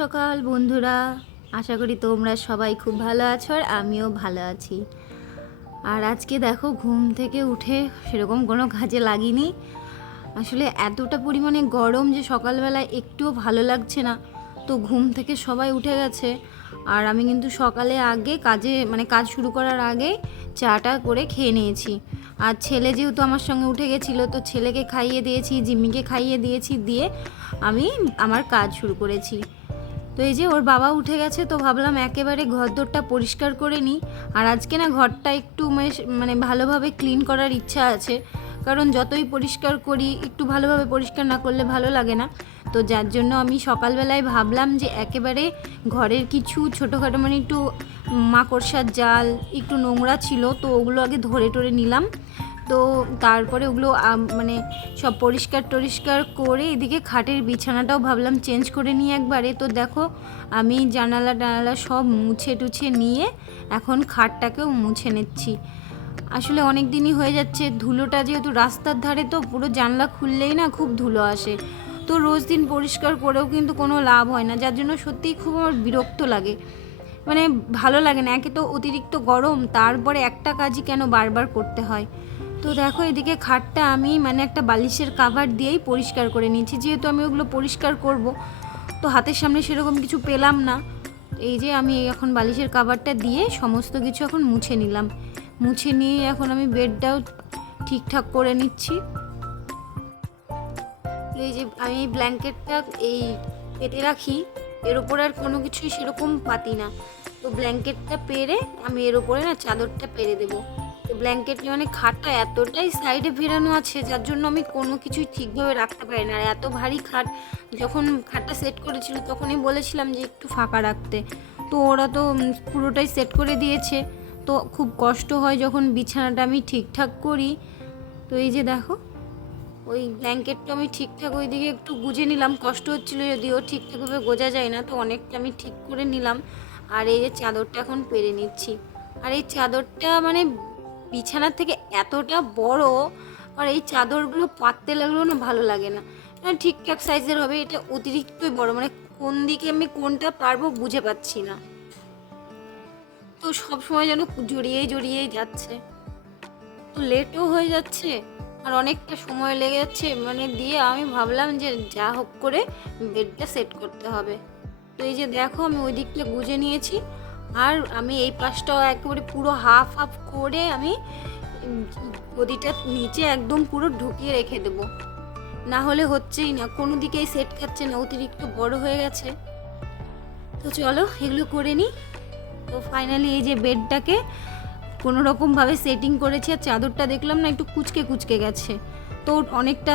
সকাল বন্ধুরা, আশা করি তোমরা সবাই খুব ভালো আছো আর আমিও ভালো আছি। আর আজকে দেখো ঘুম থেকে উঠে সেরকম কোনো কাজে লাগিনি। আসলে এতটা পরিমাণে গরম যে সকালবেলায় একটুও ভালো লাগছে না। তো ঘুম থেকে সবাই উঠে গেছে আর আমি কিন্তু সকালে আগে কাজ শুরু করার আগে চাটা করে খেয়ে নিয়েছি। আর ছেলে যেহেতু আমার সঙ্গে উঠে গেছিলো, তো ছেলেকে খাইয়ে দিয়েছি, জিম্মিকে খাইয়ে দিয়েছি, দিয়ে আমি আমার কাজ শুরু করেছি। তো এই যে ওর বাবা উঠে গেছে, তো ভাবলাম একেবারে ঘরদোরটা পরিষ্কার করে নিই। আর আজকে না ঘরটা একটু ভালোভাবে ক্লিন করার ইচ্ছা আছে, কারণ যতই পরিষ্কার করি একটু ভালোভাবে পরিষ্কার না করলে ভালো লাগে না। তো যার জন্য আমি সকালবেলায় ভাবলাম যে একেবারে ঘরের কিছু ছোটোখাটো একটু মাকড়সার জাল, একটু নোংরা ছিল, তো ওগুলো আগে ধরে টরে নিলাম। তো তারপরে ওগুলো সব পরিষ্কার টরিষ্কার করে এদিকে খাটের বিছানাটাও ভাবলাম চেঞ্জ করে নিই একবারে। তো দেখো আমি জানালা টানালা সব মুছে টুছে নিয়ে এখন খাটটাকেও মুছে নিচ্ছি। আসলে অনেক দিনই হয়ে যাচ্ছে, ধুলোটা যেহেতু রাস্তার ধারে, তো পুরো জানলা খুললেই না খুব ধুলো আসে। তো রোজ দিন পরিষ্কার করেও কিন্তু কোনো লাভ হয় না, যার জন্য সত্যিই খুব আমার বিরক্ত লাগে। ভালো লাগে না, একে তো অতিরিক্ত গরম, তারপরে একটা কাজই কেন বারবার করতে হয়। তো দেখো এদিকে খাটটা আমি একটা বালিশের কাভার দিয়েই পরিষ্কার করে নিয়েছি, যেহেতু আমি ওগুলো পরিষ্কার করব, তো হাতের সামনে সেরকম কিছু পেলাম না। এই যে আমি এখন বালিশের কাভারটা দিয়ে সমস্ত কিছু এখন মুছে নিলাম। মুছে নিয়ে এখন আমি বেডটাও ঠিকঠাক করে নিচ্ছি। এই যে আমি এই ব্ল্যাঙ্কেটটা এই পেতে রাখি, এর ওপর আর কোনো কিছুই সেরকম পাতি না। তো ব্ল্যাঙ্কেটটা পেরে আমি এর ওপরে না চাদরটা পেরে দেবো। তো ব্ল্যাঙ্কেট খাটটা এতটাই সাইডে ফেরানো আছে, যার জন্য আমি কোনো কিছুই ঠিকভাবে রাখতে পারি না। আর এত ভারী খাট, যখন খাটটা সেট করেছিল তখনই বলেছিলাম যে একটু ফাঁকা রাখতে, তো ওরা তো পুরোটাই সেট করে দিয়েছে। তো খুব কষ্ট হয় যখন বিছানাটা আমি ঠিকঠাক করি। তো এই যে দেখো ওই ব্ল্যাঙ্কেটটা আমি ঠিকঠাক ওইদিকে একটু গুজে নিলাম, কষ্ট হচ্ছিলো যদিও ঠিকঠাকভাবে গোজা যায় না, তো অনেকটা আমি ঠিক করে নিলাম। আর এই যে চাদরটা এখন পেরে নিচ্ছি। আর এই চাদরটা বিছানার থেকে এতটা বড়, আর এই চাদরগুলো পাততে লাগলেও না ভালো লাগে না, ঠিকঠাক সাইজের হবে, এটা অতিরিক্তই বড়, কোন দিকে আমি কোনটা পারবো বুঝে পাচ্ছি না। তো সব সময় যেন জড়িয়েই জড়িয়েই যাচ্ছে, তো লেটও হয়ে যাচ্ছে আর অনেকটা সময় লেগে যাচ্ছে, দিয়ে আমি ভাবলাম যে যা হোক করে বেডটা সেট করতে হবে। তো এই যে দেখো আমি ওই দিকটা গুজে নিয়েছি, আর আমি এই পাশটাও একেবারে পুরো হাফ হাফ করে আমি গদিটা নিচে একদম পুরো ঢুকিয়ে রেখে দেবো, না হলে হচ্ছেই না, কোনো দিকেই সেট খাচ্ছে না, অতিরিক্ত বড় হয়ে গেছে। তো চলো এগুলো করে নিই। তো ফাইনালি এই যে বেডটাকে কোনো রকমভাবে সেটিং করেছি, আর চাদরটা দেখলাম না একটু কুচকে কুচকে গেছে, তো অনেকটা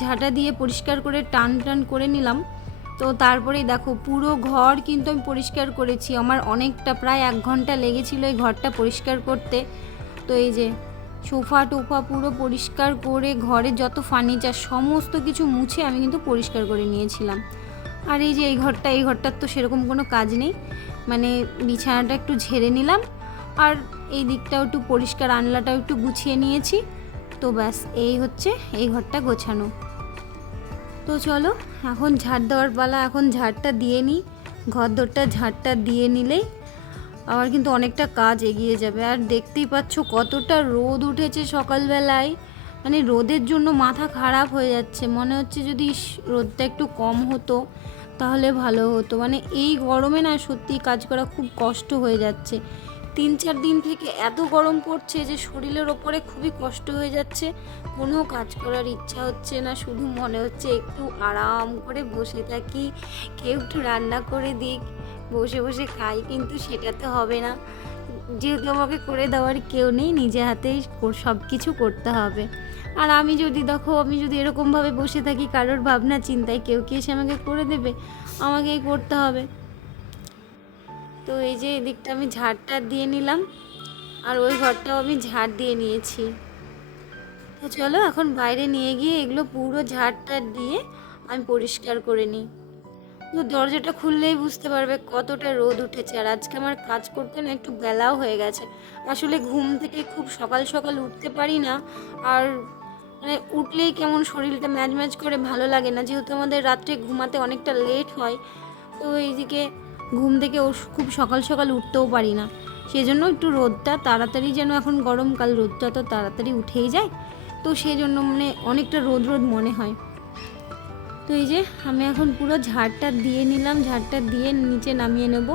ঝাঁটা দিয়ে পরিষ্কার করে টান টান করে নিলাম। তো তারপরেই দেখো পুরো ঘর কিন্তু আমি পরিষ্কার করেছি, আমার অনেকটা প্রায় 1 ঘন্টা লেগেছিল এই ঘরটা পরিষ্কার করতে। তো এই যে সোফা টোফা পুরো পরিষ্কার করে ঘরে যত ফার্নিচার সমস্ত কিছু মুছে আমি কিন্তু পরিষ্কার করে নিয়েছিলাম। আর এই যে এই ঘরটার তো সেরকম কোনো কাজ নেই, বিছানাটা একটু ঝেড়ে নিলাম, আর এই দিকটাও একটু পরিষ্কার, আনলাটাও একটু গুছিয়ে নিয়েছি। তো ব্যাস এই হচ্ছে এই ঘরটা গোছানো। তো চলো এখন ঝাড় দেওয়ার পালা, এখন ঝাড়টা দিয়ে নিই। ঘরদোরটা ঝাড়টা দিয়ে নিলেই আমার কিন্তু অনেকটা কাজ এগিয়ে যাবে। আর দেখতেই পাচ্ছ কতটা রোদ উঠেছে সকালবেলায়, রোদের জন্য মাথা খারাপ হয়ে যাচ্ছে, মনে হচ্ছে যদি রোদটা একটু কম হতো তাহলে ভালো হতো। এই গরমে না সত্যি কাজ করা খুব কষ্ট হয়ে যাচ্ছে। 3-4 দিন থেকে এত গরম পড়ছে যে শরীরের ওপরে খুবই কষ্ট হয়ে যাচ্ছে, কোনো কাজ করার ইচ্ছা হচ্ছে না, শুধু মনে হচ্ছে একটু আরাম করে বসে থাকি, কেউ একটু রান্না করে দিক, বসে বসে খাই, কিন্তু সেটা তো হবে না, যেহেতু আমাকে করে দেওয়ার কেউ নেই, নিজে হাতেই সব কিছু করতে হবে। আর আমি যদি এরকমভাবে বসে থাকি কারোর ভাবনা চিন্তায়, কেউ কি এসে আমাকে করে দেবে? আমাকেই করতে হবে। তো এই যে এদিকটা আমি ঝাড়টা দিয়ে নিলাম, আর ওই ঘরটাও আমি ঝাড় দিয়ে নিয়েছি। তো চলো এখন বাইরে নিয়ে গিয়ে এগুলো পুরো ঝাড়টা দিয়ে আমি পরিষ্কার করে নিই। তো দরজাটা খুললেই বুঝতে পারবে কতটা রোদ উঠেছে। আর আজকে আমার কাজ করতে না একটু বেলাও হয়ে গেছে, আসলে ঘুম থেকে খুব সকাল সকাল উঠতে পারি না, আর উঠলেই কেমন শরীরটা ম্যাজ ম্যাজ করে, ভালো লাগে না, যেহেতু আমাদের রাত্রে ঘুমাতে অনেকটা লেট হয়। তো এইদিকে ঘুম থেকে খুব সকাল সকাল উঠতেও পারি না, সেজন্য একটু রোদটা তাড়াতাড়ি, যেন এখন গরমকাল রোদটা তো তাড়াতাড়ি উঠেই যায়, তো সেই জন্য মানে অনেকটা রোদ রোদ মনে হয়। তো এই যে আমি এখন পুরো ঝাড়টা দিয়ে নিলাম, ঝাড়টা দিয়ে নিচে নামিয়ে নেব।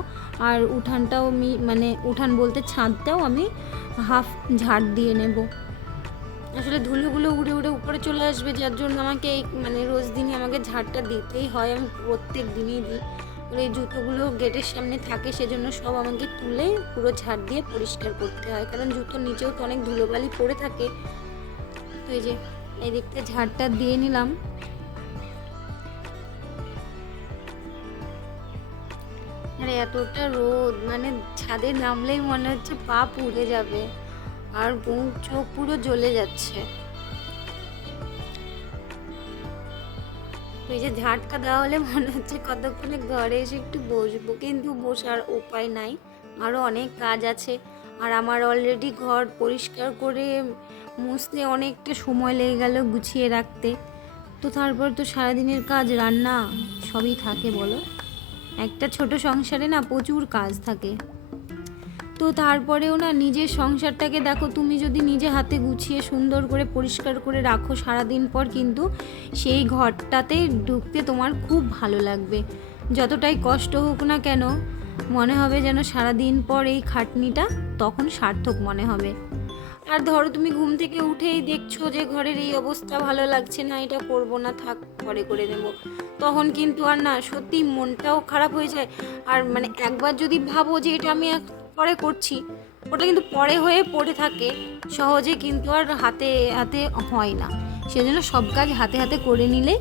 আর উঠানটাও আমি মানে উঠান বলতে ছাদটাও আমি হাফ ঝাড় দিয়ে নেব। আসলে ধুলোগুলো উড়ে উড়ে উপরে চলে আসবে, যার জন্য আমাকে এই মানে রোজ দিনই আমাকে ঝাড়টা দিতেই হয়, আমি প্রত্যেক দিনই দিই। এই জুতোগুলো গেটের সামনে থাকে, সেজন্য সব আমাকে তুলে পুরো ঝাড় দিয়ে পরিষ্কার করতে হয়, কারণ জুতোর নিচেও তো অনেক ধুলোবালি পড়ে থাকে। তো এই যে এই দিকটা ঝাড়টা দিয়ে নিলাম। আর এতটা রোদ, মানে ছাদে নামলেই মনে হচ্ছে পা পুড়ে যাবে, আর মুখ চোখ পুরো জ্বলে যাচ্ছে। তো এই যে ঝাড়টা দেওয়া হলে মনে হচ্ছে কতক্ষণে ঘরে এসে একটু বসবো, কিন্তু বসার উপায় নাই, আরও অনেক কাজ আছে। আর আমার অলরেডি ঘর পরিষ্কার করে মুছতে অনেকটা সময় লেগে গেল গুছিয়ে রাখতে। তো তারপর তো সারাদিনের কাজ, রান্না সবই থাকে বলো, একটা ছোট সংসারে না প্রচুর কাজ থাকে। তো তারপরেও না নিজের সংসারটাকে দেখো, তুমি যদি নিজে হাতে গুছিয়ে সুন্দর করে পরিষ্কার করে রাখো সারাদিন পর, কিন্তু সেই ঘরটাতে ঢুকতে তোমার খুব ভালো লাগবে। যতটাই কষ্ট হোক না কেন, মনে হবে যেন সারাদিন পর এই খাটনিটা তখন সার্থক মনে হবে। আর ধরো তুমি ঘুম থেকে উঠেই দেখছো যে ঘরের এই অবস্থা, ভালো লাগছে না, এটা করবো না, থাক পরে করে নেব, তখন কিন্তু আর না সত্যি মনটাও খারাপ হয়ে যায়। আর মানে একবার যদি ভাবো যে এটা আমি পরে করছি, ওটা কিন্তু পরে হয়ে পড়ে থাকে, সহজে কিন্তু আর হাতে হাতে হয় না। সেজন্য সব কাজ হাতে হাতে করে নিলে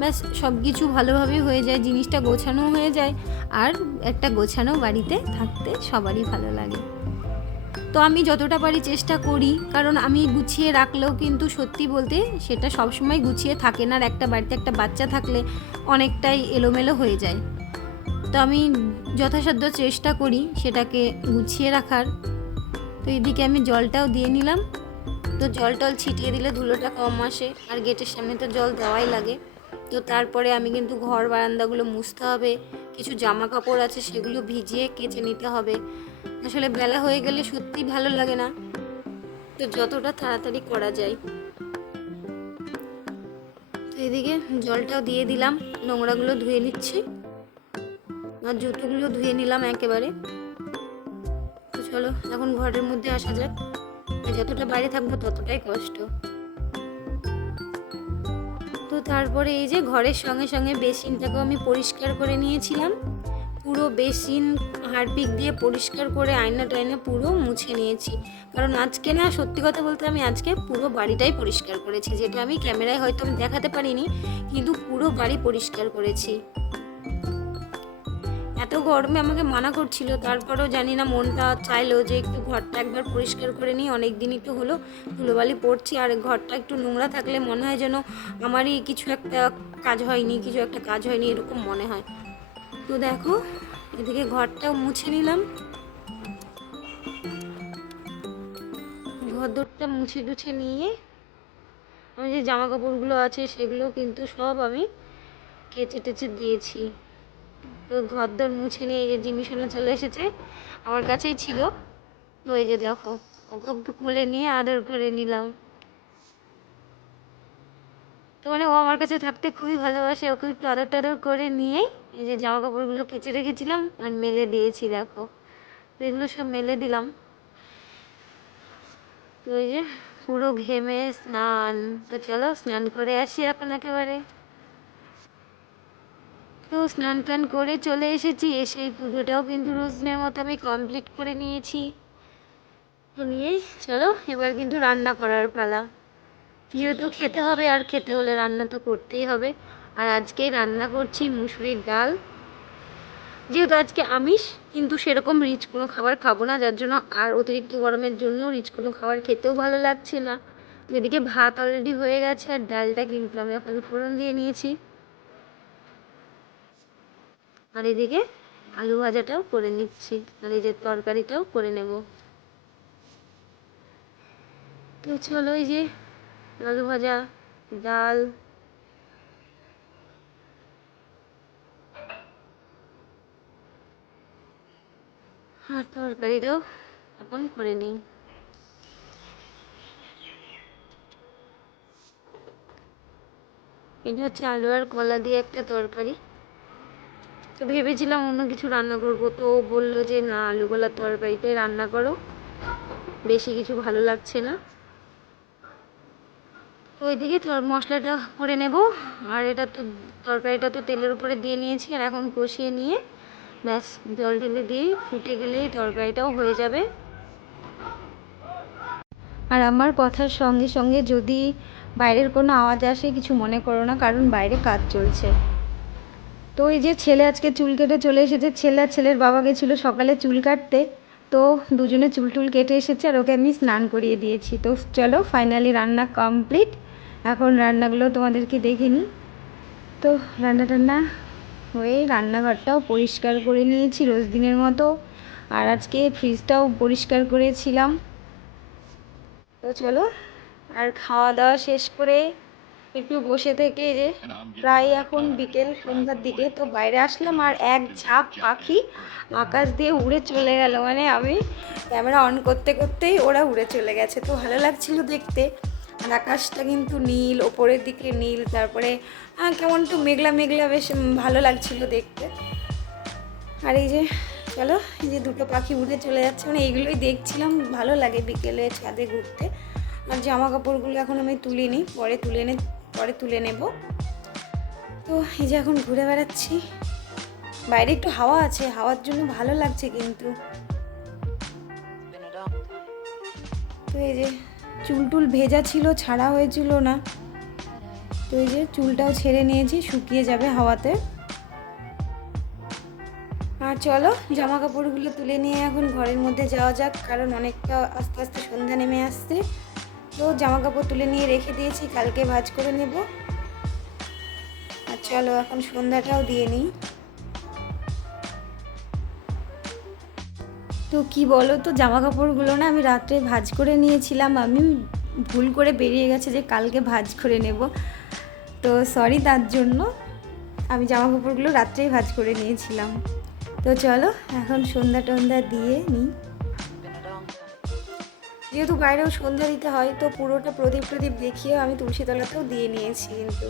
ব্যাস সব কিছু ভালোভাবে হয়ে যায়, জিনিসটা গোছানো হয়ে যায়। আর একটা গোছানো বাড়িতে থাকতে সবারই ভালো লাগে। তো আমি যতটা পারি চেষ্টা করি, কারণ আমি গুছিয়ে রাখলেও কিন্তু সত্যি বলতে সেটা সবসময় গুছিয়ে থাকে না, আর একটা বাড়িতে একটা বাচ্চা থাকলে অনেকটাই এলোমেলো হয়ে যায়। তো আমি যথাসাধ্য চেষ্টা করি সেটাকে গুছিয়ে রাখার। তো এদিকে আমি জলটাও দিয়ে নিলাম। তো জল টল ছিটিয়ে দিলে ধুলোটা কম আসে, আর গেটের সামনে তো জল দেওয়াই লাগে। তো তারপরে আমি কিন্তু ঘর বারান্দাগুলো মুছতে হবে, কিছু জামা কাপড় আছে সেগুলো ভিজিয়ে কেচে নিতে হবে। আসলে বেলা হয়ে গেলে সত্যি ভালো লাগে না, তো যতটা তাড়াতাড়ি করা যায়। তো এদিকে জলটাও দিয়ে দিলাম, নোংরাগুলো ধুয়ে নিচ্ছি, আর জুতোগুলো ধুয়ে নিলাম একেবারে। তো চলো এখন ঘরের মধ্যে আসা যাক, যতটা বাইরে থাকবো ততটাই কষ্ট। তো তারপরে এই যে ঘরের সঙ্গে সঙ্গে বেসিনটাকেও আমি পরিষ্কার করে নিয়েছিলাম, পুরো বেসিন হারপিক দিয়ে পরিষ্কার করে আয়না টায়না পুরো মুছে নিয়েছি। কারণ আজকে না, সত্যি কথা বলতে আমি আজকে পুরো বাড়িটাই পরিষ্কার করেছি, যেটা আমি ক্যামেরায় হয়তো আমি দেখাতে পারিনি, কিন্তু পুরো বাড়ি পরিষ্কার করেছি। এত গরমে আমাকে মানা করছিল, তারপরেও জানি না মনটা চাইলো যে একটু ঘরটা একবার পরিষ্কার করে নিই, অনেক দিনই তো হলো ধুলোবালি পড়ছি, আর ঘরটা একটু নোংরা থাকলে মনে হয় যেন আমারই কিছু একটা কাজ হয়নি, কিছু একটা কাজ হয়নি এরকম মনে হয়। তো দেখো এদিকে ঘরটাও মুছে নিলাম, ঘরদোরটা মুছে টুছে নিয়ে আমি যে জামা কাপড়গুলো আছে সেগুলো কিন্তু সব আমি কেচে টেচে দিয়েছি। তো ঘরদোর মুছে নিয়ে এই যে জিনিসগুলো চলে এসেছে, আমার কাছেই ছিল। তো এই যে দেখো ওকে একটু খুলে নিয়ে আদর করে নিলাম। তো মানে ও আমার কাছে থাকতে খুবই ভালোবাসে, ওকে একটু আদর টাদর করে নিয়ে এই যে জামা কাপড়গুলো কেচে রেখেছিলাম আর মেলে দিয়েছি, দেখো তো এগুলো সব মেলে দিলাম। তো এই যে পুরো ঘেমে স্নান, তো চলো স্নান করে আসি এখন একেবারে। তো স্নান টান করে চলে এসেছি, এসে পুজোটাও কিন্তু রোজ দিনের মতো আমি কমপ্লিট করে নিয়েছি। তো নিয়েই চলো এবার কিন্তু রান্না করার পালা, যেহেতু খেতে হবে, আর খেতে হলে রান্না তো করতেই হবে। আর আজকে রান্না করছি মুসুরির ডাল, যেহেতু আজকে আমিষ, কিন্তু সেরকম রিচ কোনো খাবার খাবো না, যার জন্য আর অতিরিক্ত গরমের জন্য রিচ কোনো খাবার খেতেও ভালো লাগছে না। এদিকে ভাত অলরেডি হয়ে গেছে, আর ডালটা কিন্তু আমি এখন ফোড়ন দিয়ে নিয়েছি, আর এদিকে আলু ভাজাটাও করে নিচ্ছি, আর এই যে তরকারিটাও করে নেব। তো চলো এই যে আলু ভাজা, ডাল, তরকারিটাও এখন করে নিই। এটা হচ্ছে আলু আর কলা দিয়ে একটা তরকারি। তো ভেবেছিলাম অন্য কিছু রান্না করবো, তো ও বললো যে না, আলু কলার তরকারিটাই রান্না করো, বেশি কিছু ভালো লাগছে না। তো ওইদিকে মশলাটা করে নেব। আর এটা তো তরকারিটা তো তেলের উপরে দিয়ে নিয়েছি, আর এখন কষিয়ে নিয়ে ব্যাস জল ঢেলে দিয়ে ফুটে গেলেই তরকারিটাও হয়ে যাবে। আর আমার কথার সঙ্গে সঙ্গে যদি বাইরের কোনো আওয়াজ আসে কিছু মনে করো না, কারণ বাইরে কাজ চলছে। তো এই যে ছেলে আজকে চুল কেটে চলে এসেছে, ছেলে আর ছেলের বাবা গেছিলো সকালে চুল কাটতে, তো দুজনে চুল টুল কেটে এসেছে আর ওকে আমি স্নান করিয়ে দিয়েছি। তো চলো ফাইনালি রান্না কমপ্লিট। এখন রান্নাগুলো তোমাদেরকে দেখে নিই। তো রান্না টান্না হয়ে রান্নাঘরটাও পরিষ্কার করে নিয়েছি রোজ দিনের মতো, আর আজকে ফ্রিজটাও পরিষ্কার করেছিলাম। তো চলো, আর খাওয়া দাওয়া শেষ করে একটু বসে থেকে যে প্রায় এখন বিকেল সন্ধ্যার দিকে তো বাইরে আসলাম, আর এক ঝাঁক পাখি আকাশ দিয়ে উড়ে চলে গেল। মানে আমি ক্যামেরা অন করতে করতেই ওরা উড়ে চলে গেছে। তো ভালো লাগছিল দেখতে। আর আকাশটা কিন্তু নীল, ওপরের দিকে নীল, তারপরে কেমন একটু মেঘলা মেঘলা, বেশ ভালো লাগছিল দেখতে। আর এই যে চলো, এই যে দুটো পাখি উড়ে চলে যাচ্ছে, মানে এইগুলোই দেখছিলাম। ভালো লাগে বিকেলে ছাদে ঘুরতে। আর জামা কাপড়গুলো এখন আমি তুলিনি, পরে তুলে নেব। তো এই যে এখন ঘুরে বেড়াচ্ছি, বাইরে একটু হাওয়া আছে, হাওয়ার জন্য ভালো লাগছে কিন্তু। তো এই যে চুল টুল ভেজা ছিল, ছাড়া হয়েছিল না, তো এই যে চুলটাও ছেড়ে নিয়েছি, শুকিয়ে যাবে হাওয়াতে। আর চলো জামা কাপড়গুলো তুলে নিয়ে এখন ঘরের মধ্যে যাওয়া যাক, কারণ অনেকটা আস্তে আস্তে সন্ধ্যা নেমে আসছে। তো জামা কাপড় তুলে নিয়ে রেখে দিয়েছি, কালকে ভাঁজ করে নেব। আর চলো এখন সন্ধ্যাটাও দিয়ে নিই। তো কি বলো তো, জামা কাপড়গুলো না আমি রাত্রে ভাঁজ করে নিয়েছিলাম, আমি ভুল করে বেরিয়ে গেছে যে কালকে ভাঁজ করে নেব। তো সরি তার জন্য, আমি জামা কাপড়গুলো রাত্রেই ভাঁজ করে নিয়েছিলাম। তো চলো এখন সন্ধ্যা টন্ধ্যা দিয়ে নিই। যেহেতু বাইরেও সন্ধ্যা দিতে হয়, তো পুরোটা প্রদীপ দেখিয়েও আমি তুলসীতলাতেও দিয়ে নিয়েছি কিন্তু।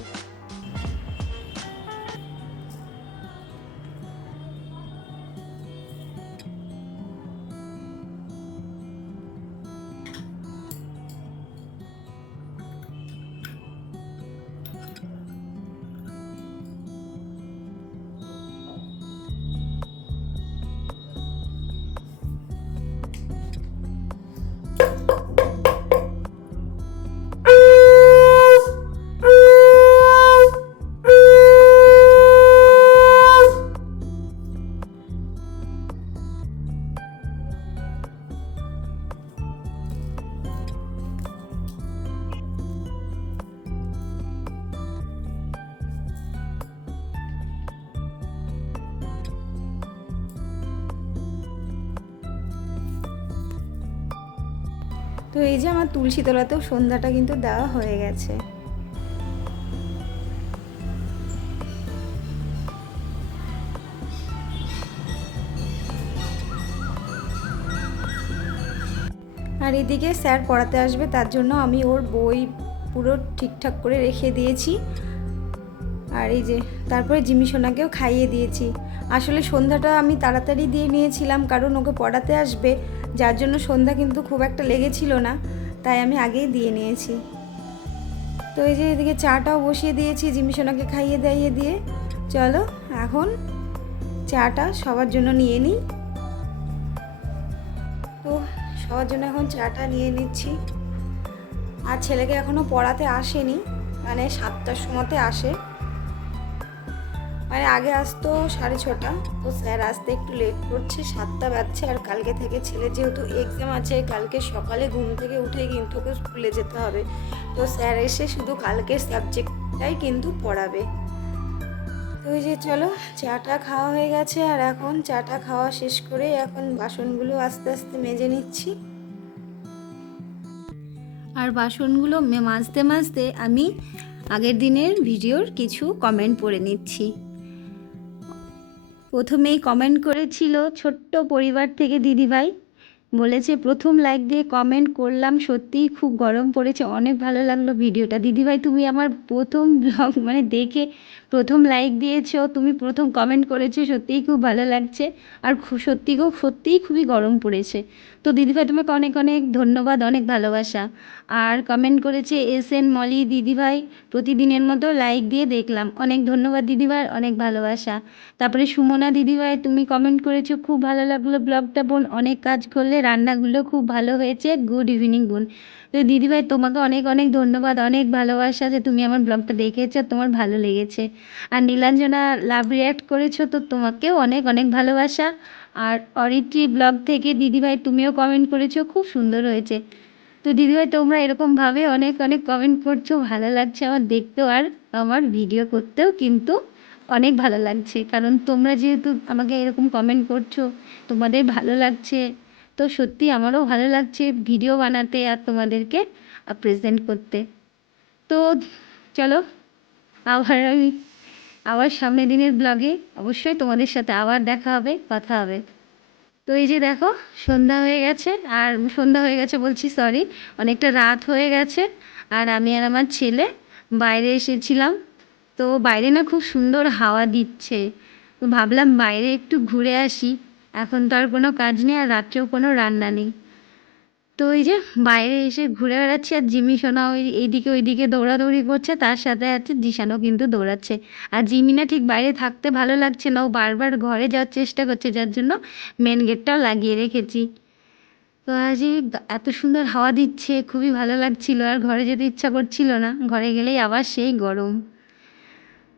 তো এই যে আমার তুলসী তলাতেও সন্ধ্যাটা কিন্তু দেওয়া হয়ে গেছে। আর এদিকে স্যার পড়াতে আসবে, তার জন্য আমি ওর বই পুরো ঠিকঠাক করে রেখে দিয়েছি। আর এই যে তারপরে জিমি সোনাকেও খাইয়ে দিয়েছি। আসলে সন্ধ্যাটা আমি তাড়াতাড়ি দিয়ে নিয়েছিলাম, কারণ ওকে পড়াতে আসবে, যার জন্য সন্ধ্যা কিন্তু খুব একটা লেগেছিল না, তাই আমি আগেই দিয়ে নিয়েছি। তো এই যে এদিকে চাটাও বসিয়ে দিয়েছি জিমি সোনাকে খাইয়ে দাইয়ে দিয়ে। চলো এখন চাটা সবার জন্য নিয়ে নিই। তো সবার জন্য এখন চাটা নিয়ে নিচ্ছি। আর ছেলেকে এখনও পড়াতে আসেনি, মানে 7টার সময়তে আসে, মানে আগে আসতো 6:30, তো স্যার আসতে একটু লেট করছে, 7টা বাজছে। আর কালকে থেকে ছেলে যেহেতু এক্সাম আছে, কালকে সকালে ঘুম থেকে উঠে কিন্তু ওকে স্কুলে যেতে হবে, তো স্যার এসে শুধু কালকের সাবজেক্টটাই কিন্তু পড়াবে। তো ওই যে চলো চাটা খাওয়া হয়ে গেছে, আর এখন চাটা খাওয়া শেষ করে এখন বাসনগুলো আস্তে আস্তে মেজে নিচ্ছি। আর বাসনগুলো মাজতে মাজতে আমি আগের দিনের ভিডিওর কিছু কমেন্ট পড়ে নিচ্ছি। প্রথমেই কমেন্ট করেছিল ছোট্ট পরিবার থেকে দিদিভাই, বলেছে প্রথম লাইক দিয়ে কমেন্ট করলাম, সত্যিই খুব গরম পড়েছে, অনেক ভালো লাগলো ভিডিওটা। দিদিভাই তুমি আমার প্রথম ব্লগ মানে দেখে প্রথম লাইক দিয়েছো, তুমি প্রথম কমেন্ট করেছো, সত্যিই খুব ভালো লাগছে। আর সত্যিই খুবই গরম পড়েছে। তো দিদিভাই তোমাকে অনেক অনেক ধন্যবাদ, অনেক ভালোবাসা। আর কমেন্ট করেছে SN মলি, দিদিভাই প্রতিদিনের মতো লাইক দিয়ে দেখলাম, অনেক ধন্যবাদ দিদিভাই, অনেক ভালোবাসা। তারপরে সুমনা দিদিভাই তুমি কমেন্ট করেছো খুব ভালো লাগলো ব্লগটা বোন, অনেক কাজ করলে, রান্নাগুলো খুব ভালো হয়েছে, গুড ইভিনিং বোন। তো দিদিভাই তোমাকে অনেক অনেক ধন্যবাদ, অনেক ভালোবাসা যে তুমি আমার ব্লগটা দেখেছো, তোমার ভালো লেগেছে। আর নীলাঞ্জনা লাভ রিয়াক্ট করেছো, তো তোমাকেও অনেক অনেক ভালোবাসা। আর অরিত্রী ব্লগ থেকে দিদিভাই তুমিও কমেন্ট করেছো, খুব সুন্দর হয়েছে। তো দিদিভাই তোমরা এরকমভাবে অনেক অনেক কমেন্ট করছো, ভালো লাগছে আমার দেখতেও, আর আমার ভিডিও করতেও কিন্তু অনেক ভালো লাগছে, কারণ তোমরা যেহেতু আমাকে এরকম কমেন্ট করছো, তোমাদের ভালো লাগছে, তো সত্যি আমারও ভালো লাগছে ভিডিও বানাতে আর তোমাদেরকে প্রেজেন্ট করতে। তো চলো আবার সামনের দিনের ব্লগে অবশ্যই তোমাদের সাথে আবার দেখা হবে, কথা হবে। তো এই যে দেখো সন্ধ্যা হয়ে গেছে, আর সন্ধ্যা হয়ে গেছে বলছি সরি, অনেকটা রাত হয়ে গেছে। আর আমি আর আমার ছেলে বাইরে এসেছিলাম। তো বাইরে না খুব সুন্দর হাওয়া দিচ্ছে, তো ভাবলাম বাইরে একটু ঘুরে আসি। এখন তো আর কোনো কাজ নেই, আর রাত্রেও কোনো রান্না নেই। তো এই যে বাইরে এসে ঘুরে বেড়াচ্ছি, আর জিমি সোনা এইদিকে ওইদিকে দৌড়াদৌড়ি করছে, তার সাথে আছে জিশানও কিন্তু দৌড়াচ্ছে। আর জিমি না ঠিক বাইরে থাকতে ভালো লাগছে না, ও বারবার ঘরে যাওয়ার চেষ্টা করছে, যার জন্য মেন গেটটাও লাগিয়ে রেখেছি। তো আজ এত সুন্দর হাওয়া দিচ্ছে, খুবই ভালো লাগছিল, আর ঘরে যেতে ইচ্ছা করছিল না, ঘরে গেলেই আবার সেই গরম।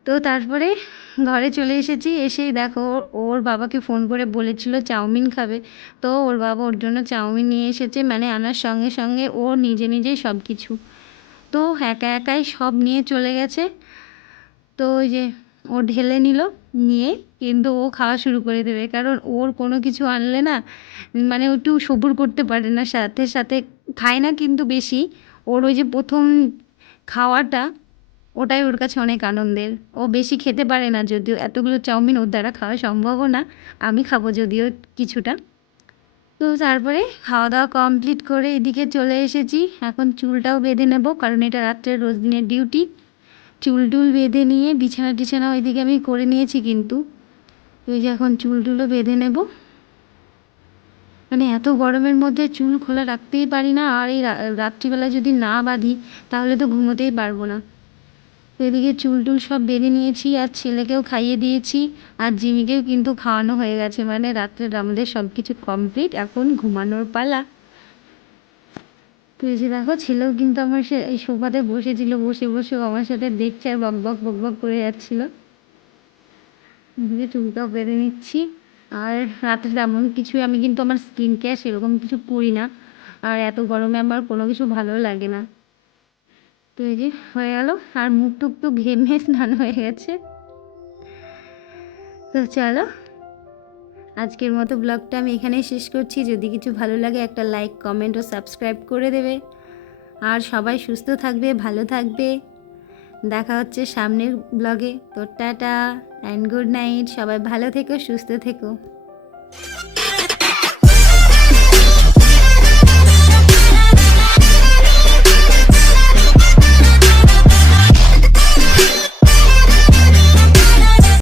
তো তারপরে ঘরে চলে এসেছি, এসেই দেখো ওর বাবাকে ফোন করে বলেছিল চাউমিন খাবে, তো ওর বাবা ওর জন্য চাউমিন নিয়ে এসেছে, মানে আনার সঙ্গে সঙ্গে ও নিজেই সব কিছু, তো একা একাই সব নিয়ে চলে গেছে। তো ওই যে ও ঢেলে নিল, নিয়ে কিন্তু ও খাওয়া শুরু করে দেবে, কারণ ওর কোনো কিছু আনলে না মানে ও একটু সবুর করতে পারে না, সাথে সাথে খায় না কিন্তু বেশি। ওর ওই যে প্রথম খাওয়াটা, ওটাই ওর কাছে অনেক আনন্দের। ও বেশি খেতে পারে না, যদিও এতগুলো চাউমিন ওর দ্বারা খাওয়া সম্ভবও না, আমি খাবো যদিও কিছুটা। তো তারপরে খাওয়া দাওয়া কমপ্লিট করে এদিকে চলে এসেছি, এখন চুলটাও বেঁধে নেব, কারণ এটা রাত্রের রোজ দিনের ডিউটি। চুল টুল বেঁধে নিয়ে বিছানা টিছানা ওইদিকে আমি করে নিয়েছি, কিন্তু ওই যে এখন চুল টুলও বেঁধে নেব, মানে এত গরমের মধ্যে চুল খোলা রাখতেই পারি না, আর এই রাত্রিবেলা যদি না বাঁধি তাহলে তো ঘুমোতেই পারবো না। তো এদিকে চুল টুল সব বেঁধে নিয়েছি, আর ছেলেকেও খাইয়ে দিয়েছি, আর জিমিকেও কিন্তু খাওয়ানো হয়ে গেছে, মানে রাত্রের আমাদের সব কিছু কমপ্লিট, এখন ঘুমানোর পালা। তো এই যে দেখো ছেলেও কিন্তু আমার এই সোফাতে বসেছিল, বসে বসেও আমার সাথে দেখছে আর বক বক করে যাচ্ছিল। এদিকে চুলটাও বেঁধে নিচ্ছি। আর রাতে তেমন কিছু আমি কিন্তু আমার স্কিন কেয়ার সেরকম কিছু করি না, আর এত গরমে আমার কোনো কিছু ভালো লাগে না। তো এই যে হয়ে গেল, আর মুখ টুক তো ঘেমে স্নান হয়ে গেছে। তো চলো আজকের মতো ব্লগটা আমি এখানেই শেষ করছি। যদি কিছু ভালো লাগে একটা লাইক, কমেন্ট ও সাবস্ক্রাইব করে দেবে। আর সবাই সুস্থ থাকবে, ভালো থাকবে। দেখা হচ্ছে সামনের ব্লগে। তো টাটা অ্যান্ড গুড নাইট, সবাই ভালো থেকো, সুস্থ থেকো।